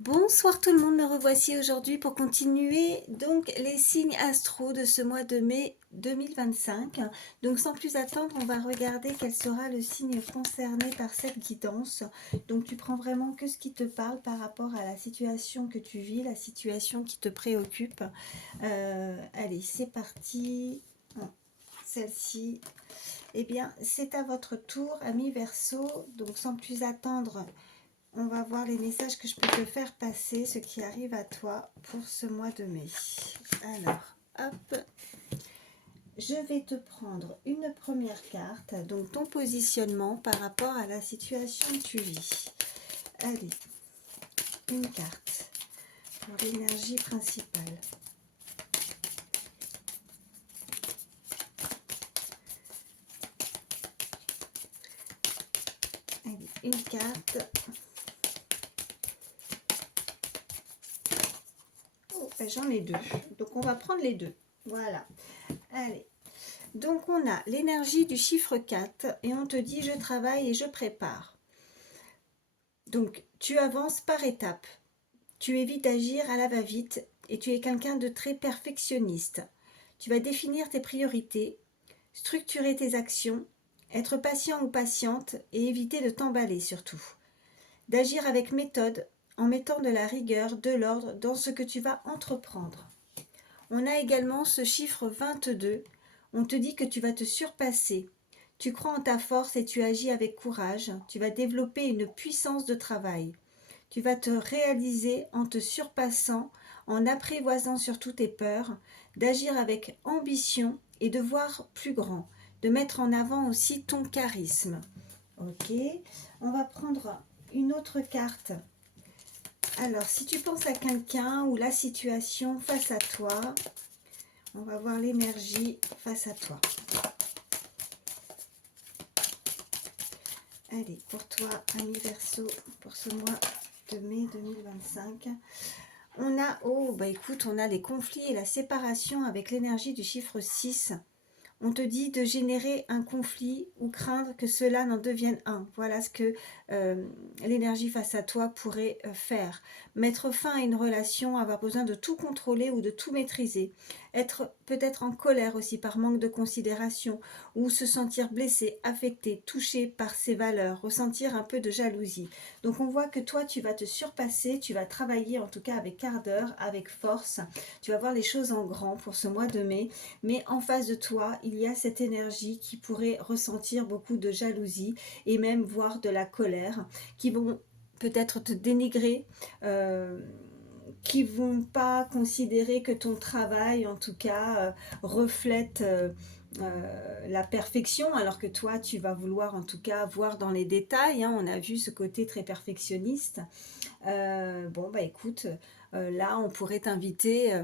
Bonsoir tout le monde, me revoici aujourd'hui pour continuer donc les signes astro de ce mois de mai 2025. Donc sans plus attendre, on va regarder quel sera le signe concerné par cette guidance. Donc tu prends vraiment que ce qui te parle par rapport à la situation que tu vis, la situation qui te préoccupe. Allez, c'est parti. Celle-ci, eh bien c'est à votre tour, ami Verseau. Donc sans plus attendre, on va voir les messages que je peux te faire passer, ce qui arrive à toi pour ce mois de mai. Alors, hop, je vais te prendre une première carte, donc ton positionnement par rapport à la situation que tu vis. Allez, une carte pour l'énergie principale. Allez, une carte. Oh, ben j'en ai deux, donc on va prendre les deux. Voilà. Allez. Donc on a l'énergie du chiffre 4 et on te dit je travaille et je prépare. Donc tu avances par étapes, tu évites d'agir à la va-vite et tu es quelqu'un de très perfectionniste. Tu vas définir tes priorités, structurer tes actions, être patient ou patiente et éviter de t'emballer surtout. D'agir avec méthode en mettant de la rigueur, de l'ordre dans ce que tu vas entreprendre. On a également ce chiffre 22. On te dit que tu vas te surpasser. Tu crois en ta force et tu agis avec courage. Tu vas développer une puissance de travail. Tu vas te réaliser en te surpassant, en apprivoisant surtout tes peurs, d'agir avec ambition et de voir plus grand, de mettre en avant aussi ton charisme. Ok, on va prendre une autre carte. Alors, si tu penses à quelqu'un ou la situation face à toi, on va voir l'énergie face à toi. Allez, pour toi, ami Verseau, pour ce mois de mai 2025. On a, oh, bah écoute, on a les conflits et la séparation avec l'énergie du chiffre 6. On te dit de générer un conflit ou craindre que cela n'en devienne un. Voilà ce que l'énergie face à toi pourrait faire. Mettre fin à une relation, avoir besoin de tout contrôler ou de tout maîtriser. Être peut-être en colère aussi par manque de considération ou se sentir blessé, affecté, touché par ses valeurs, ressentir un peu de jalousie. Donc on voit que toi tu vas te surpasser, tu vas travailler en tout cas avec ardeur, avec force. Tu vas voir les choses en grand pour ce mois de mai. Mais en face de toi, il y a cette énergie qui pourrait ressentir beaucoup de jalousie et même voir de la colère, qui vont peut-être te dénigrer, qui vont pas considérer que ton travail, en tout cas, reflète la perfection, alors que toi, tu vas vouloir en tout cas voir dans les détails. Hein. On a vu ce côté très perfectionniste. Bon, bah écoute, là, on pourrait t'inviter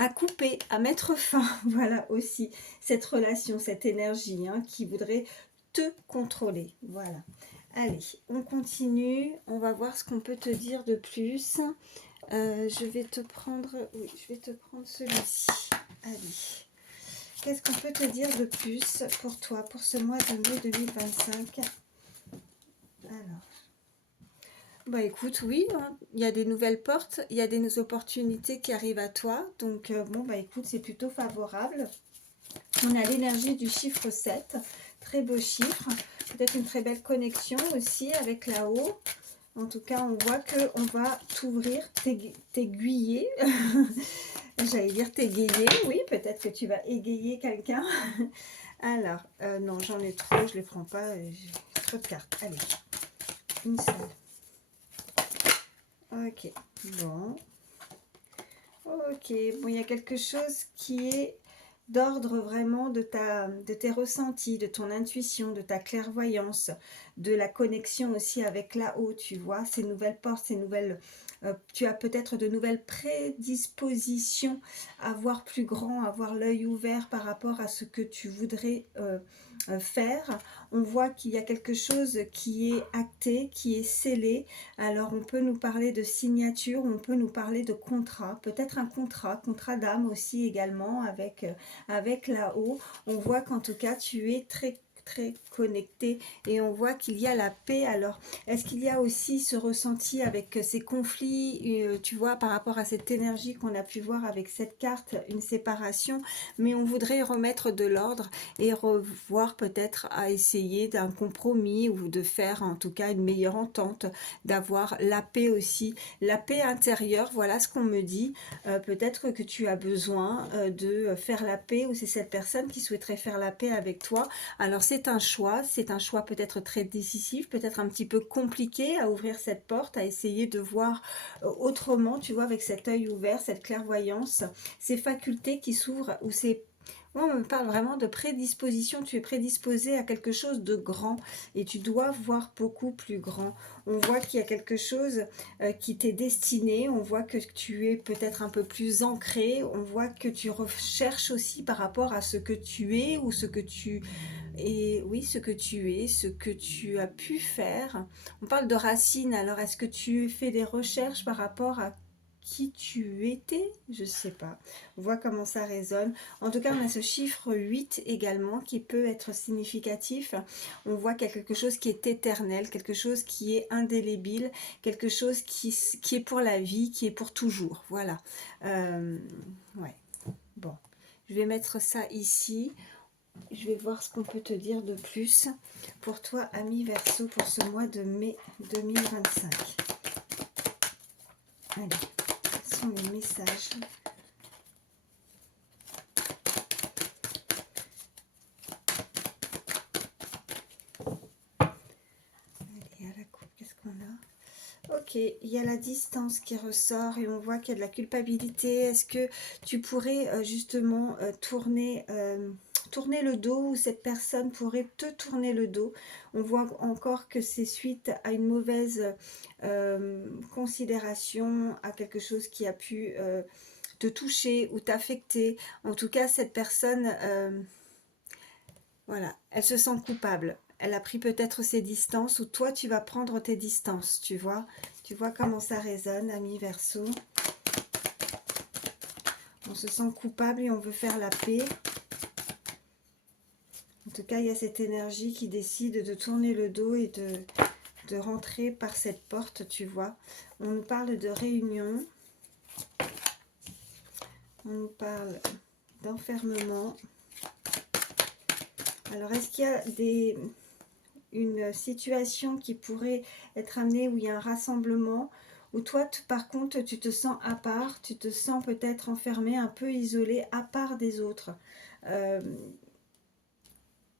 à couper, à mettre fin, voilà aussi, cette relation, cette énergie hein, qui voudrait te contrôler. Voilà. Allez, on continue, on va voir ce qu'on peut te dire de plus. Je vais te prendre, oui, je vais te prendre celui-ci. Allez, qu'est-ce qu'on peut te dire de plus pour toi, pour ce mois de mai 2025? Alors, bah écoute, oui, hein, il y a des nouvelles portes, il y a des opportunités qui arrivent à toi. Donc, bon, bah écoute, c'est plutôt favorable. On a l'énergie du chiffre 7, très beau chiffre. Peut-être une très belle connexion aussi avec là-haut. En tout cas, on voit qu'on va t'ouvrir, t'aiguiller. J'allais dire t'égayer, oui, peut-être que tu vas égayer quelqu'un. Alors, non, j'en ai trop, je ne les prends pas, j'ai trop de cartes. Allez, une seule. Ok, bon. Ok, bon, il y a quelque chose qui est d'ordre vraiment de tes ressentis, de ton intuition, de ta clairvoyance, de la connexion aussi avec là-haut, tu vois, ces nouvelles portes, ces nouvelles... tu as peut-être de nouvelles prédispositions à voir plus grand, à voir l'œil ouvert par rapport à ce que tu voudrais faire. On voit qu'il y a quelque chose qui est acté, qui est scellé. Alors on peut nous parler de signature, on peut nous parler de contrat, peut-être un contrat d'âme aussi également avec là-haut. On voit qu'en tout cas tu es très très connecté et on voit qu'il y a la paix. Alors, est-ce qu'il y a aussi ce ressenti avec ces conflits, tu vois, par rapport à cette énergie qu'on a pu voir avec cette carte, une séparation, mais on voudrait remettre de l'ordre et revoir peut-être à essayer d'un compromis ou de faire en tout cas une meilleure entente, d'avoir la paix aussi, la paix intérieure, voilà ce qu'on me dit. Peut-être que tu as besoin de faire la paix ou c'est cette personne qui souhaiterait faire la paix avec toi. Alors c'est un choix peut-être très décisif, peut-être un petit peu compliqué à ouvrir cette porte, à essayer de voir autrement, tu vois, avec cet œil ouvert, cette clairvoyance, ces facultés qui s'ouvrent ou ces... Moi, on me parle vraiment de prédisposition, tu es prédisposé à quelque chose de grand et tu dois voir beaucoup plus grand. On voit qu'il y a quelque chose qui t'est destiné, on voit que tu es peut-être un peu plus ancré, on voit que tu recherches aussi par rapport à ce que tu es ou ce que tu et oui, ce que tu es, ce que tu as pu faire. On parle de racines, alors est-ce que tu fais des recherches par rapport à qui tu étais? Je sais pas. On voit comment ça résonne. En tout cas, on a ce chiffre 8 également qui peut être significatif. On voit qu'il y a quelque chose qui est éternel, quelque chose qui est indélébile, quelque chose qui est pour la vie, qui est pour toujours. Voilà. Ouais. Bon. Je vais mettre ça ici. Je vais voir ce qu'on peut te dire de plus pour toi, ami Verseau, pour ce mois de mai 2025. Allez, quels sont les messages? Allez, à la coupe, qu'est-ce qu'on a? Ok, il y a la distance qui ressort et on voit qu'il y a de la culpabilité. Est-ce que tu pourrais justement tourner le dos ou cette personne pourrait te tourner le dos? On voit encore que c'est suite à une mauvaise considération, à quelque chose qui a pu te toucher ou t'affecter. En tout cas, cette personne, voilà, elle se sent coupable. Elle a pris peut-être ses distances ou toi, tu vas prendre tes distances, tu vois. Tu vois comment ça résonne, ami Verseau. On se sent coupable et on veut faire la paix. En tout cas, il y a cette énergie qui décide de tourner le dos et de rentrer par cette porte, tu vois. On nous parle de réunion. On nous parle d'enfermement. Alors, est-ce qu'il y a une situation qui pourrait être amenée où il y a un rassemblement, où toi, par contre, tu te sens à part, tu te sens peut-être enfermé, un peu isolé, à part des autres.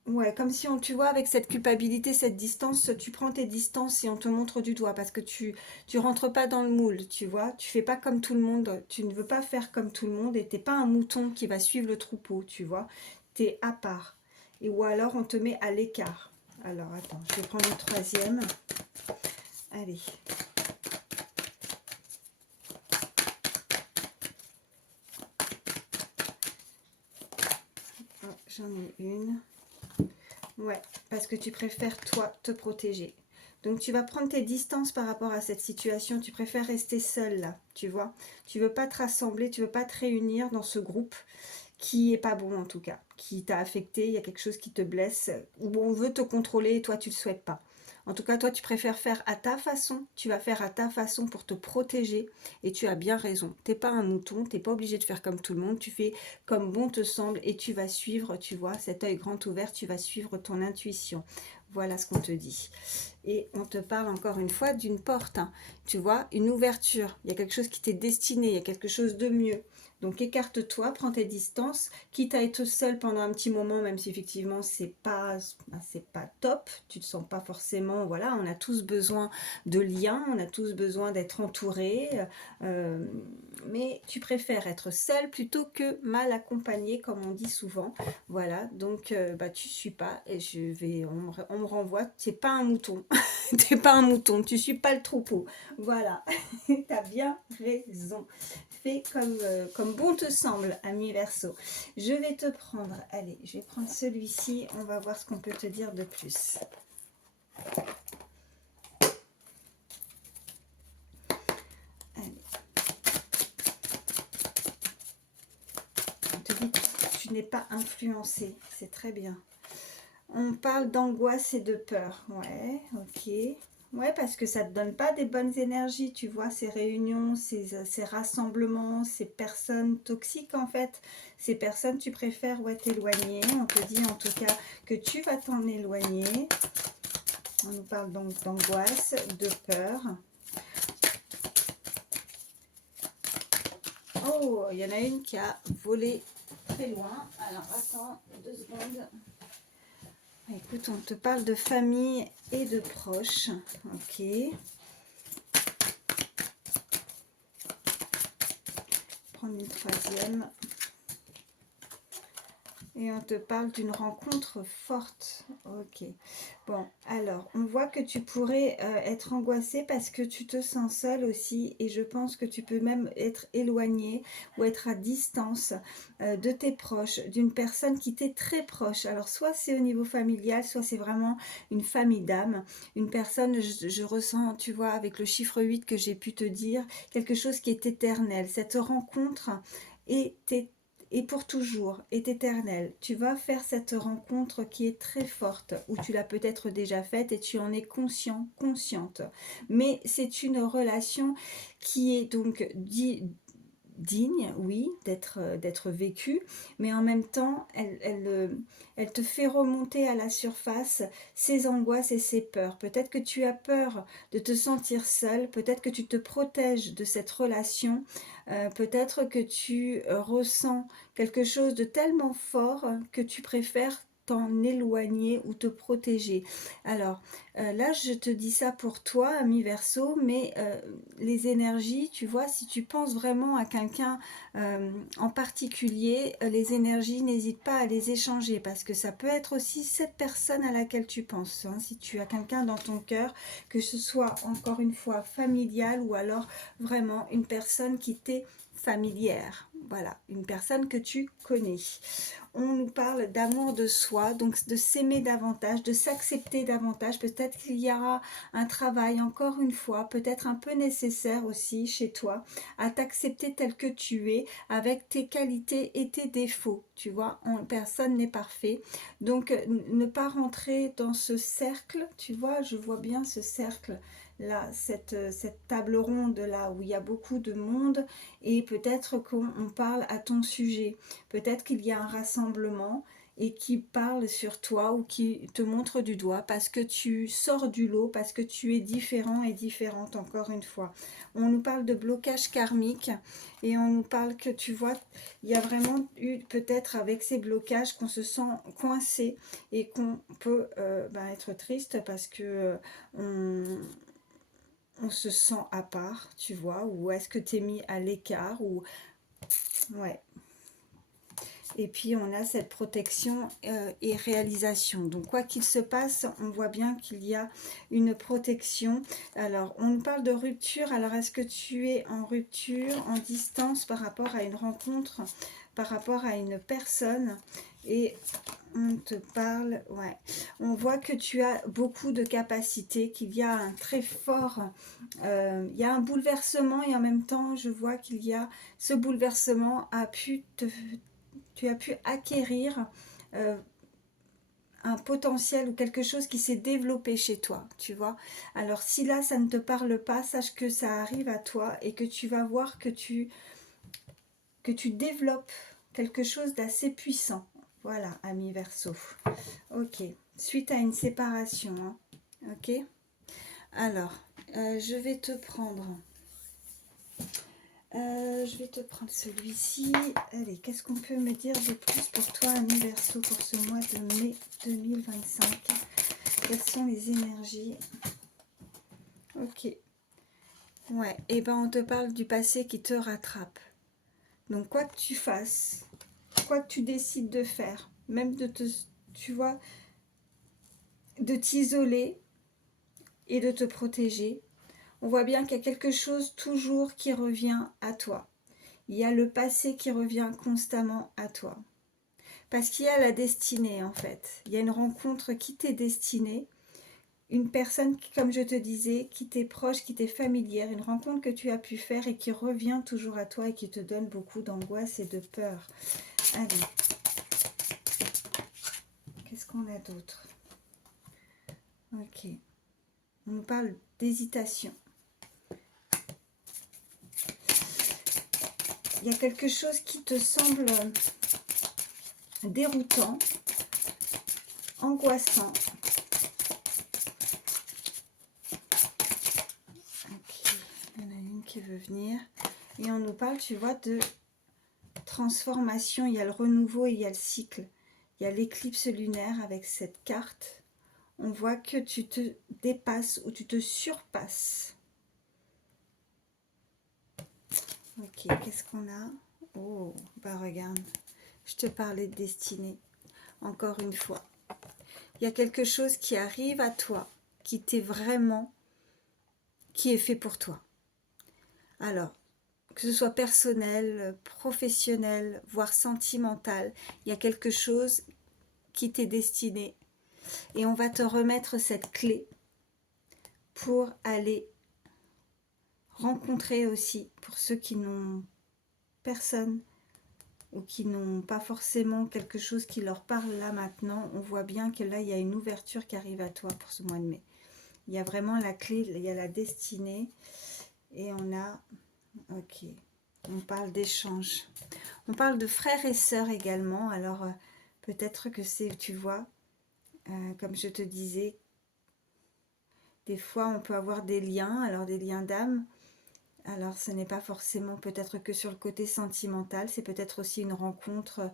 Ouais, comme si tu vois, avec cette culpabilité, cette distance, tu prends tes distances et on te montre du doigt parce que tu rentres pas dans le moule, tu vois. Tu fais pas comme tout le monde, tu ne veux pas faire comme tout le monde et t'es pas un mouton qui va suivre le troupeau, tu vois. Tu es à part. Et ou alors on te met à l'écart. Alors attends, je vais prendre le troisième. Allez. Oh, j'en ai une. Ouais, parce que tu préfères, toi, te protéger. Donc, tu vas prendre tes distances par rapport à cette situation. Tu préfères rester seule, là, tu vois. Tu veux pas te rassembler, tu veux pas te réunir dans ce groupe qui est pas bon, en tout cas. Qui t'a affecté, il y a quelque chose qui te blesse, ou on veut te contrôler et toi, tu le souhaites pas. En tout cas, toi, tu préfères faire à ta façon. Tu vas faire à ta façon pour te protéger. Et tu as bien raison. T'es pas un mouton. T'es pas obligé de faire comme tout le monde. Tu fais comme bon te semble et tu vas suivre, tu vois, cet œil grand ouvert. Tu vas suivre ton intuition. Voilà ce qu'on te dit. Et on te parle encore une fois d'une porte. Hein. Tu vois, une ouverture. Il y a quelque chose qui t'est destiné. Il y a quelque chose de mieux. Donc écarte-toi, prends tes distances, quitte à être seul pendant un petit moment, même si effectivement c'est pas top, tu te sens pas forcément, voilà, on a tous besoin de liens, on a tous besoin d'être entourés, mais tu préfères être seul plutôt que mal accompagné, comme on dit souvent, voilà, donc bah, tu suis pas, et on me renvoie, t'es pas un mouton, t'es pas un mouton, tu suis pas le troupeau, voilà, t'as bien raison. Fais comme bon te semble, ami Verseau. Je vais te prendre, allez, je vais prendre celui-ci, on va voir ce qu'on peut te dire de plus. Allez. On te dit que tu n'es pas influencé, c'est très bien. On parle d'angoisse et de peur. Ouais, ok. Ouais, parce que ça ne te donne pas des bonnes énergies, tu vois, ces réunions, ces rassemblements, ces personnes toxiques en fait. Ces personnes, tu préfères ouais, t'éloigner. On te dit en tout cas que tu vas t'en éloigner. On nous parle donc d'angoisse, de peur. Oh, il y en a une qui a volé très loin. Alors, attends 2 secondes. Écoute, on te parle de famille et de proches. Ok. Prendre une troisième. Et on te parle d'une rencontre forte. Ok. Bon, alors, on voit que tu pourrais être angoissé parce que tu te sens seul aussi. Et je pense que tu peux même être éloigné ou être à distance de tes proches, d'une personne qui t'est très proche. Alors, soit c'est au niveau familial, soit c'est vraiment une famille d'âme. Une personne, je ressens, tu vois, avec le chiffre 8 que j'ai pu te dire, quelque chose qui est éternel. Cette rencontre est éternelle et pour toujours, est éternel. Tu vas faire cette rencontre qui est très forte, ou tu l'as peut-être déjà faite et tu en es conscient, consciente. Mais c'est une relation qui est donc digne, oui, d'être vécue, mais en même temps, elle te fait remonter à la surface ses angoisses et ses peurs. Peut-être que tu as peur de te sentir seule, peut-être que tu te protèges de cette relation, peut-être que tu ressens quelque chose de tellement fort que tu préfères t'en éloigner ou te protéger. Alors là, je te dis ça pour toi, ami Verseau, mais les énergies, tu vois, si tu penses vraiment à quelqu'un en particulier, les énergies, n'hésite pas à les échanger parce que ça peut être aussi cette personne à laquelle tu penses. Hein, si tu as quelqu'un dans ton cœur, que ce soit encore une fois familial ou alors vraiment une personne qui t'est familière. Voilà, une personne que tu connais. On nous parle d'amour de soi, donc de s'aimer davantage, de s'accepter davantage. Peut-être qu'il y aura un travail, encore une fois, peut-être un peu nécessaire aussi chez toi, à t'accepter tel que tu es, avec tes qualités et tes défauts. Tu vois, personne n'est parfait. Donc, ne pas rentrer dans ce cercle, tu vois, je vois bien ce cercle là, cette table ronde là où il y a beaucoup de monde et peut-être qu'on parle à ton sujet. Peut-être qu'il y a un rassemblement et qui parle sur toi ou qui te montre du doigt parce que tu sors du lot, parce que tu es différent et différente encore une fois. On nous parle de blocage karmique et on nous parle que tu vois, il y a vraiment eu peut-être avec ces blocages qu'on se sent coincé et qu'on peut être triste parce que on se sent à part, tu vois, ou est-ce que tu es mis à l'écart ou ouais. Et puis on a cette protection et réalisation. Donc quoi qu'il se passe, on voit bien qu'il y a une protection. Alors on nous parle de rupture. Alors est-ce que tu es en rupture, en distance par rapport à une rencontre, par rapport à une personne? Et on te parle, ouais. On voit que tu as beaucoup de capacités, qu'il y a un très fort, il y a un bouleversement et en même temps je vois qu'il y a ce bouleversement tu as pu acquérir euh, un potentiel ou quelque chose qui s'est développé chez toi, tu vois. Alors si là ça ne te parle pas, sache que ça arrive à toi et que tu vas voir que tu développes quelque chose d'assez puissant. Voilà, ami Verseau. Ok, suite à une séparation, hein. Ok. Alors, je vais te prendre celui-ci. Allez, qu'est-ce qu'on peut me dire de plus pour toi, ami Verseau, pour ce mois de mai 2025? Quelles sont les énergies? Ok. Ouais, et ben on te parle du passé qui te rattrape. Donc quoi que tu fasses, quoi que tu décides de faire, même tu vois, de t'isoler et de te protéger, on voit bien qu'il y a quelque chose toujours qui revient à toi. Il y a le passé qui revient constamment à toi. Parce qu'il y a la destinée en fait. Il y a une rencontre qui t'est destinée. Une personne qui, comme je te disais, qui t'est proche, qui t'est familière. Une rencontre que tu as pu faire et qui revient toujours à toi et qui te donne beaucoup d'angoisse et de peur. Allez. Qu'est-ce qu'on a d'autre? Ok. On nous parle d'hésitation. Il y a quelque chose qui te semble déroutant, angoissant. Ok. Il y en a une qui veut venir. Et on nous parle, tu vois, de transformation. Il y a le renouveau et il y a le cycle. Il y a l'éclipse lunaire avec cette carte. On voit que tu te dépasses ou tu te surpasses. Ok, qu'est-ce qu'on a? Oh, bah regarde, je te parlais de destinée. Encore une fois, il y a quelque chose qui arrive à toi, qui t'est vraiment, qui est fait pour toi. Alors, que ce soit personnel, professionnel, voire sentimental, il y a quelque chose qui t'est destiné. Et on va te remettre cette clé pour aller rencontrer aussi, pour ceux qui n'ont personne ou qui n'ont pas forcément quelque chose qui leur parle là maintenant, on voit bien que là, il y a une ouverture qui arrive à toi pour ce mois de mai. Il y a vraiment la clé, il y a la destinée et on a... Ok, on parle d'échange. On parle de frères et sœurs également, alors peut-être que c'est, tu vois, comme je te disais, des fois on peut avoir des liens, alors des liens d'âme. Alors ce n'est pas forcément peut-être que sur le côté sentimental, c'est peut-être aussi une rencontre,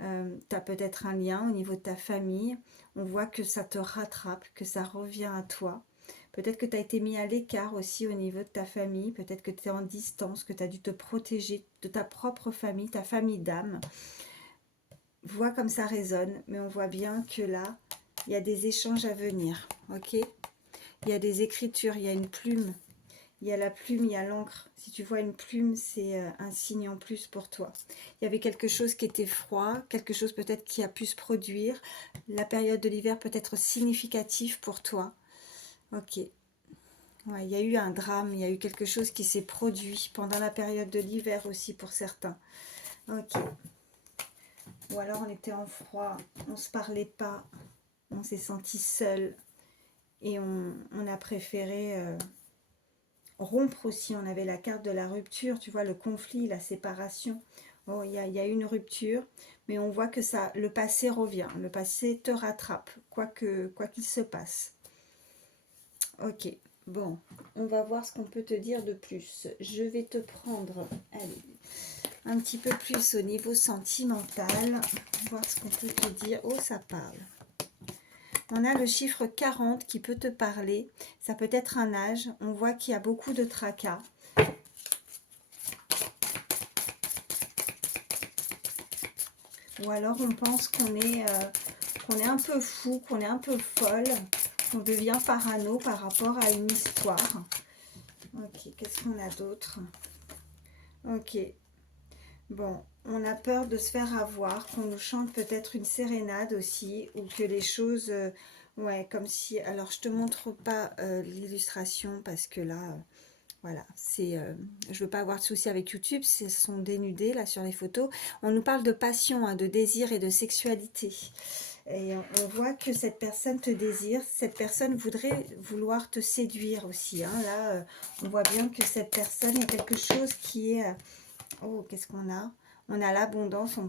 tu as peut-être un lien au niveau de ta famille, on voit que ça te rattrape, que ça revient à toi. Peut-être que tu as été mis à l'écart aussi au niveau de ta famille, peut-être que tu es en distance, que tu as dû te protéger de ta propre famille, ta famille d'âme. Vois comme ça résonne, mais on voit bien que là, il y a des échanges à venir, ok? Il y a des écritures, il y a une plume. Il y a la plume, il y a l'encre. Si tu vois une plume, c'est un signe en plus pour toi. Il y avait quelque chose qui était froid, quelque chose peut-être qui a pu se produire. La période de l'hiver peut être significative pour toi. Ok. Ouais, il y a eu un drame, il y a eu quelque chose qui s'est produit pendant la période de l'hiver aussi pour certains. Ok. Ou alors on était en froid, on ne se parlait pas, on s'est senti seul et on a préféré... rompre aussi, on avait la carte de la rupture, tu vois, le conflit, la séparation. Oh, il y a une rupture, mais on voit que ça, le passé revient, le passé te rattrape, quoi qu'il se passe. Ok, bon, on va voir ce qu'on peut te dire de plus. Je vais te prendre, allez, un petit peu plus au niveau sentimental, voir ce qu'on peut te dire. Oh, ça parle. On a le chiffre 40 qui peut te parler. Ça peut être un âge. On voit qu'il y a beaucoup de tracas. Ou alors on pense qu'on est un peu fou, qu'on est un peu folle, qu'on devient parano par rapport à une histoire. Ok, qu'est-ce qu'on a d'autre? Ok. Bon, on a peur de se faire avoir, qu'on nous chante peut-être une sérénade aussi, ou que les choses... ouais, comme si... Alors, je te montre pas l'illustration parce que là, voilà, c'est... je veux pas avoir de soucis avec YouTube, ce sont dénudés là sur les photos. On nous parle de passion, hein, de désir et de sexualité. Et on voit que cette personne te désire, cette personne voudrait vouloir te séduire aussi. Hein. Là, on voit bien que cette personne, il y a quelque chose qui est... oh, qu'est-ce qu'on a? On a l'abondance, on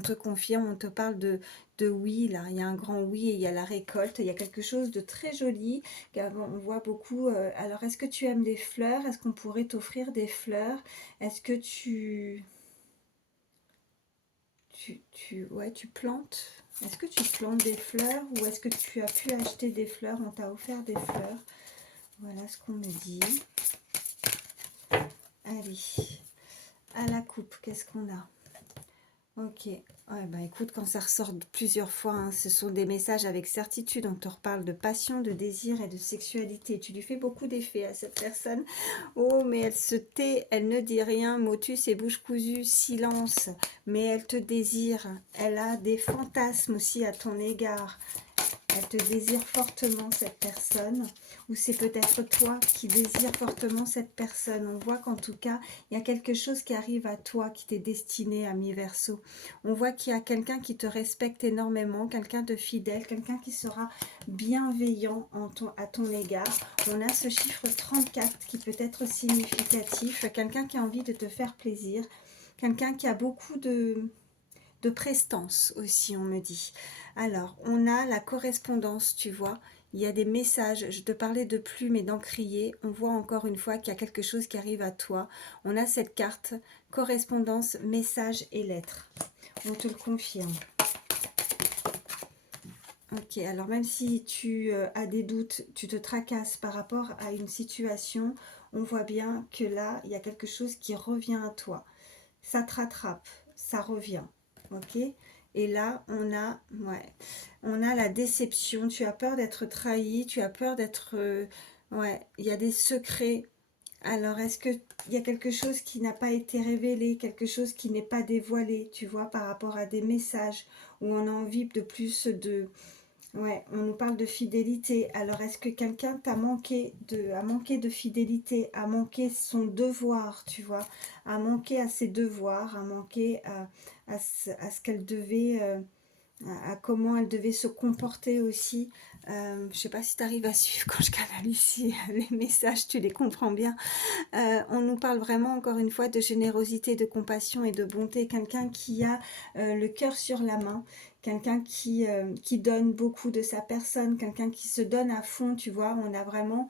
te confirme, on te parle de oui, là, il y a un grand oui et il y a la récolte, il y a quelque chose de très joli, on voit beaucoup. Alors, est-ce que tu aimes les fleurs? Est-ce qu'on pourrait t'offrir des fleurs? Est-ce que ouais, tu plantes? Est-ce que tu plantes des fleurs ou est-ce que tu as pu acheter des fleurs? On t'a offert des fleurs. Voilà ce qu'on me dit. Allez. À la coupe, qu'est-ce qu'on a? Ok, ouais, bah écoute, quand ça ressort plusieurs fois, hein, ce sont des messages avec certitude. On te reparle de passion, de désir et de sexualité. Tu lui fais beaucoup d'effets à cette personne. Oh, mais elle se tait, elle ne dit rien, motus et bouche cousue, silence. Mais elle te désire, elle a des fantasmes aussi à ton égard. Elle te désire fortement, cette personne. Ou c'est peut-être toi qui désires fortement cette personne. On voit qu'en tout cas, il y a quelque chose qui arrive à toi, qui t'est destiné, ami Verseau. On voit qu'il y a quelqu'un qui te respecte énormément, quelqu'un de fidèle, quelqu'un qui sera bienveillant à ton égard. On a ce chiffre 34 qui peut être significatif. Quelqu'un qui a envie de te faire plaisir. Quelqu'un qui a beaucoup de prestance aussi, on me dit. Alors, on a la correspondance, tu vois. Il y a des messages, je te parlais de plumes et d'encrier. On voit encore une fois qu'il y a quelque chose qui arrive à toi. On a cette carte, correspondance, message et lettres. On te le confirme. Ok, alors même si tu as des doutes, tu te tracasses par rapport à une situation, on voit bien que là, il y a quelque chose qui revient à toi. Ça te rattrape, ça revient. Ok, et là on a la déception. Tu as peur d'être trahi, tu as peur d'être ouais, il y a des secrets. Alors est-ce que il y a quelque chose qui n'a pas été révélé, quelque chose qui n'est pas dévoilé, tu vois, par rapport à des messages où on a envie de plus de... Ouais, on nous parle de fidélité. Alors, est-ce que quelqu'un a manqué de fidélité, a manqué son devoir, tu vois, a manqué à ses devoirs, a manqué à ce qu'elle devait, à comment elle devait se comporter aussi. Je ne sais pas si tu arrives à suivre quand je canalise ici les messages, tu les comprends bien. On nous parle vraiment, encore une fois, de générosité, de compassion et de bonté. Quelqu'un qui a le cœur sur la main, quelqu'un qui donne beaucoup de sa personne, quelqu'un qui se donne à fond, tu vois. On a vraiment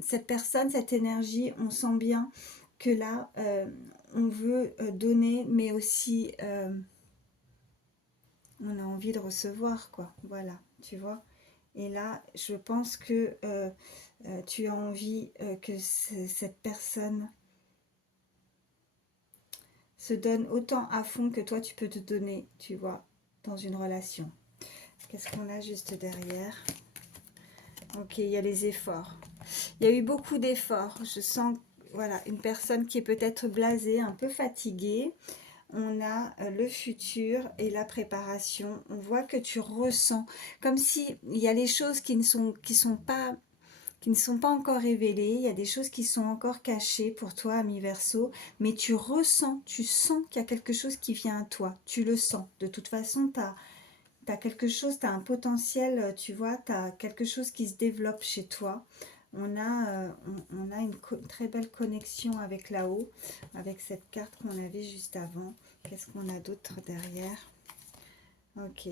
cette personne, cette énergie, on sent bien que là, on veut donner, mais aussi on a envie de recevoir, quoi. Voilà, tu vois. Et là, je pense que tu as envie que cette personne se donne autant à fond que toi tu peux te donner, tu vois, dans une relation. Qu'est-ce qu'on a juste derrière? Ok, il y a les efforts. Il y a eu beaucoup d'efforts. Je sens, voilà, une personne qui est peut-être blasée, un peu fatiguée. On a le futur et la préparation. On voit que tu ressens, comme si il y a les choses qui ne sont pas encore révélées, il y a des choses qui sont encore cachées pour toi, ami Verseau, mais tu ressens, tu sens qu'il y a quelque chose qui vient à toi, tu le sens. De toute façon, tu as quelque chose, tu as un potentiel, tu vois, tu as quelque chose qui se développe chez toi. On a une très belle connexion avec là-haut, avec cette carte qu'on avait juste avant. Qu'est-ce qu'on a d'autre derrière? Ok.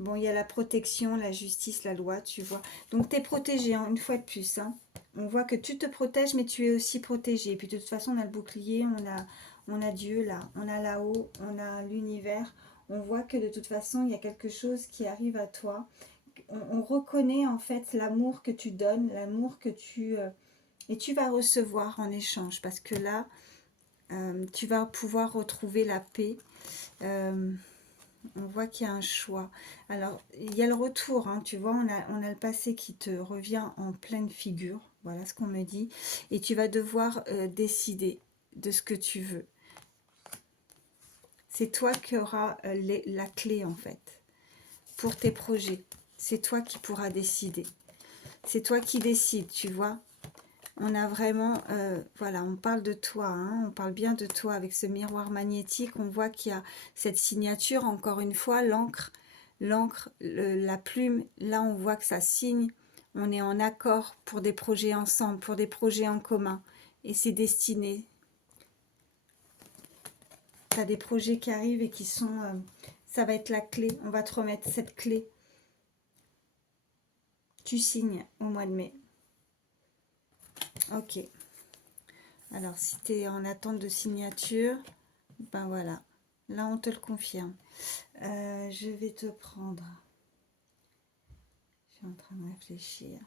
Bon, il y a la protection, la justice, la loi, tu vois. Donc, tu es protégé, hein, une fois de plus. Hein. On voit que tu te protèges, mais tu es aussi protégé. Et puis, de toute façon, on a le bouclier, on a Dieu là, on a là-haut, on a l'univers. On voit que de toute façon, il y a quelque chose qui arrive à toi. On reconnaît en fait l'amour que tu donnes, l'amour que tu... et tu vas recevoir en échange. Parce que là, tu vas pouvoir retrouver la paix. On voit qu'il y a un choix. Alors, il y a le retour, hein, tu vois, on a le passé qui te revient en pleine figure. Voilà ce qu'on me dit. Et tu vas devoir décider de ce que tu veux. C'est toi qui auras la clé, en fait, pour tes projets. C'est toi qui pourras décider. C'est toi qui décides, tu vois. On a vraiment, voilà, on parle de toi, hein, on parle bien de toi avec ce miroir magnétique. On voit qu'il y a cette signature, encore une fois, l'encre, la plume. Là, on voit que ça signe. On est en accord pour des projets ensemble, pour des projets en commun. Et c'est destiné. Tu as des projets qui arrivent et qui sont... ça va être la clé. On va te remettre cette clé. Tu signes au mois de mai. Ok. Alors, si tu es en attente de signature, ben voilà. Là, on te le confirme. Je vais te prendre. Je suis en train de réfléchir.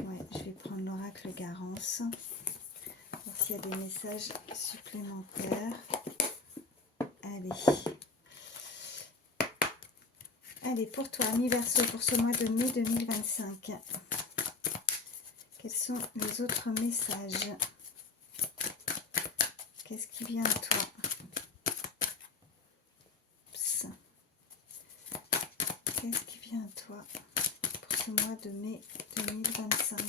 Ouais, je vais prendre l'oracle Garance. Voir s'il y a des messages supplémentaires. Allez. Allez, pour toi, ami Verseau, pour ce mois de mai 2025. Quels sont les autres messages? Qu'est-ce qui vient à toi? Qu'est-ce qui vient à toi? toi pour ce mois de mai 2025.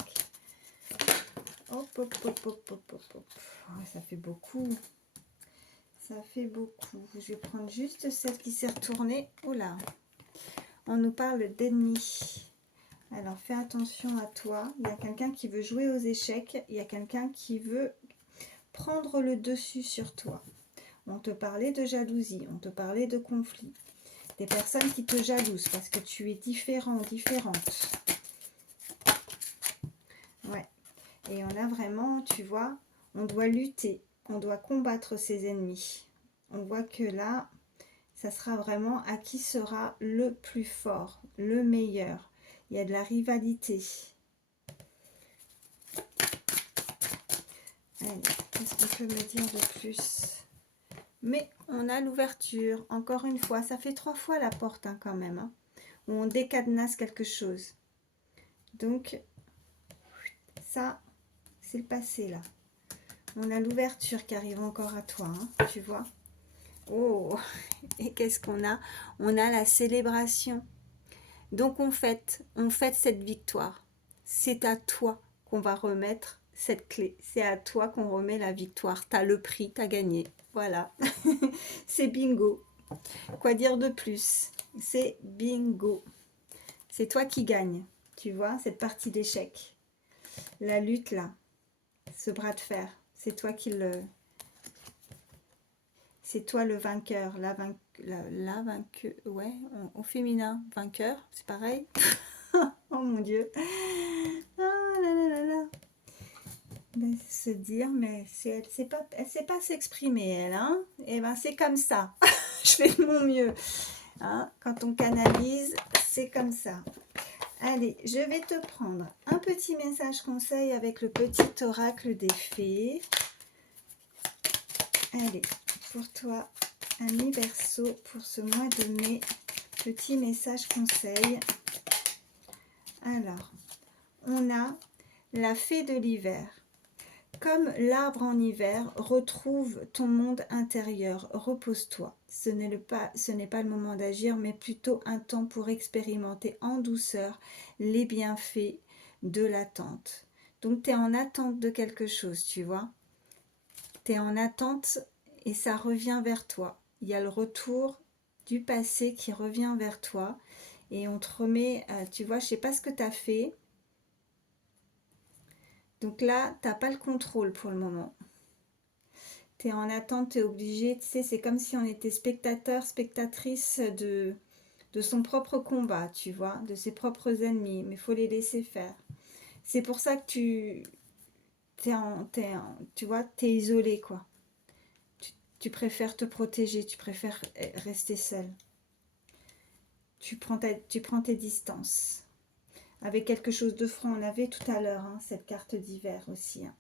Hop, hop, hop, hop, hop, hop, hop. Oh, ça fait beaucoup. Ça fait beaucoup. Je vais prendre juste celle qui s'est retournée. Oh là, on nous parle d'ennemis. Alors, fais attention à toi. Il y a quelqu'un qui veut jouer aux échecs. Il y a quelqu'un qui veut prendre le dessus sur toi. On te parlait de jalousie. On te parlait de conflit. Des personnes qui te jalousent parce que tu es différent, différente. Ouais. Et on a vraiment, tu vois, on doit lutter. On doit combattre ses ennemis. On voit que là, ça sera vraiment à qui sera le plus fort, le meilleur. Il y a de la rivalité. Allez, qu'est-ce qu'on peut me dire de plus? Mais on a l'ouverture. Encore une fois, ça fait 3 fois la porte hein, quand même. Hein, où on décadenasse quelque chose. Donc, ça, c'est le passé là. On a l'ouverture qui arrive encore à toi, hein, tu vois. Oh, et qu'est-ce qu'on a? On a la célébration. Donc on fête cette victoire. C'est à toi qu'on va remettre cette clé. C'est à toi qu'on remet la victoire. Tu as le prix, tu as gagné. Voilà. C'est bingo. Quoi dire de plus? C'est bingo. C'est toi qui gagne. Tu vois, cette partie d'échec. La lutte là, ce bras de fer, c'est toi qui le... C'est toi le vainqueur, la vainqueur, ouais, au féminin, vainqueur, c'est pareil. Oh mon Dieu. Ah là là là là. Ben, se dire, mais elle sait pas s'exprimer, elle, hein. Et ben c'est comme ça. Je fais de mon mieux. Hein. Quand on canalise, c'est comme ça. Allez, je vais te prendre un petit message conseil avec le petit oracle des fées. Allez, pour toi, ami Verseau, pour ce mois de mai, petit message conseil. Alors, on a la fée de l'hiver. Comme l'arbre en hiver, retrouve ton monde intérieur, repose-toi. Ce n'est pas le moment d'agir, mais plutôt un temps pour expérimenter en douceur les bienfaits de l'attente. Donc, tu es en attente de quelque chose, tu vois. Tu es en attente et ça revient vers toi. Il y a le retour du passé qui revient vers toi et on te remet, tu vois, je ne sais pas ce que tu as fait. Donc là, tu n'as pas le contrôle pour le moment. Tu es en attente, tu es obligé, tu sais, c'est comme si on était spectateur, spectatrice de son propre combat, tu vois, de ses propres ennemis, mais il faut les laisser faire. C'est pour ça que tu vois, t'es isolé, quoi. Tu préfères te protéger, tu préfères rester seul. Tu prends tes distances. Avec quelque chose de franc, on avait tout à l'heure, hein, cette carte d'hiver aussi. Hein.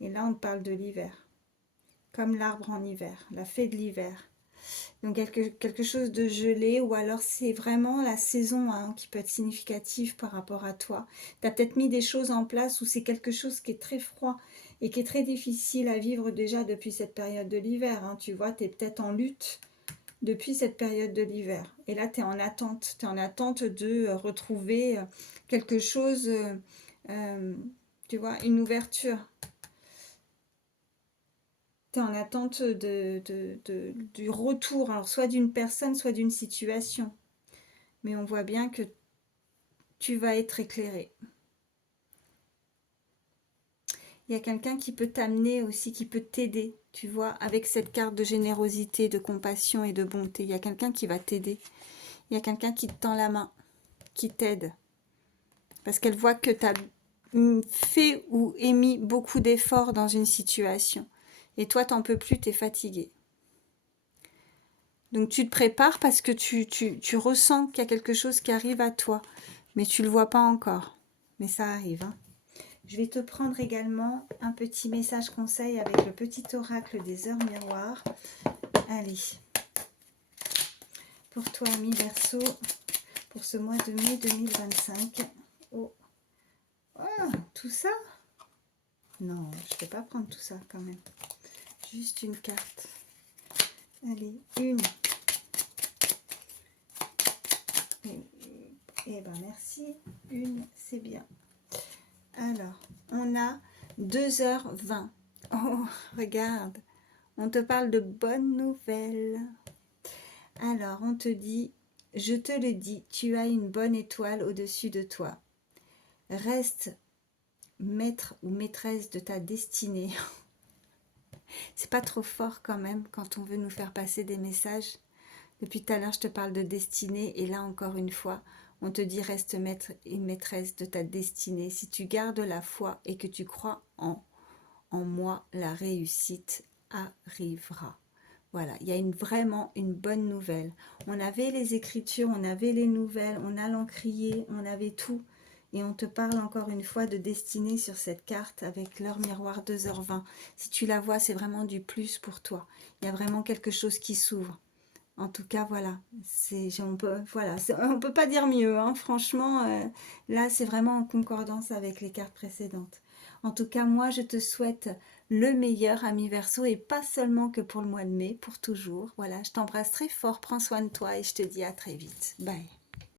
Et là, on parle de l'hiver. Comme l'arbre en hiver, la fée de l'hiver. Donc quelque chose de gelé, ou alors c'est vraiment la saison hein, qui peut être significative par rapport à toi. Tu as peut-être mis des choses en place où c'est quelque chose qui est très froid et qui est très difficile à vivre déjà depuis cette période de l'hiver. Hein. Tu vois, tu es peut-être en lutte depuis cette période de l'hiver. Et là, tu es en attente. Tu es en attente de retrouver quelque chose, tu vois, une ouverture. Tu es en attente du retour, alors soit d'une personne, soit d'une situation. Mais on voit bien que tu vas être éclairé. Il y a quelqu'un qui peut t'amener aussi, qui peut t'aider, tu vois, avec cette carte de générosité, de compassion et de bonté. Il y a quelqu'un qui va t'aider. Il y a quelqu'un qui te tend la main, qui t'aide. Parce qu'elle voit que tu as fait ou émis beaucoup d'efforts dans une situation. Et toi, t'en peux plus, tu es fatigué. Donc tu te prépares parce que tu ressens qu'il y a quelque chose qui arrive à toi. Mais tu ne le vois pas encore. Mais ça arrive. Hein. Je vais te prendre également un petit message conseil avec le petit oracle des heures miroirs. Allez. Pour toi, ami Verseau, pour ce mois de mai 2025. Oh. Oh, tout ça? Non, je ne vais pas prendre tout ça quand même. Juste une carte. Allez, une. Eh ben merci, une, c'est bien. Alors, on a 2h20. Oh, regarde, on te parle de bonnes nouvelles. Alors, on te dit, je te le dis, tu as une bonne étoile au-dessus de toi. Reste maître ou maîtresse de ta destinée. C'est pas trop fort quand même quand on veut nous faire passer des messages. Depuis tout à l'heure, je te parle de destinée et là encore une fois, on te dit reste maître et maîtresse de ta destinée. Si tu gardes la foi et que tu crois en moi, la réussite arrivera. Voilà, il y a vraiment une bonne nouvelle. On avait les écritures, on avait les nouvelles, on a l'encrier, on avait tout. Et on te parle encore une fois de destinée sur cette carte avec l'heure miroir 2h20. Si tu la vois, c'est vraiment du plus pour toi. Il y a vraiment quelque chose qui s'ouvre. En tout cas, voilà, on peut pas dire mieux, hein. Franchement, là, c'est vraiment en concordance avec les cartes précédentes. En tout cas, moi, je te souhaite le meilleur, ami Verseau, et pas seulement que pour le mois de mai, pour toujours. Voilà, je t'embrasse très fort, prends soin de toi et je te dis à très vite. Bye.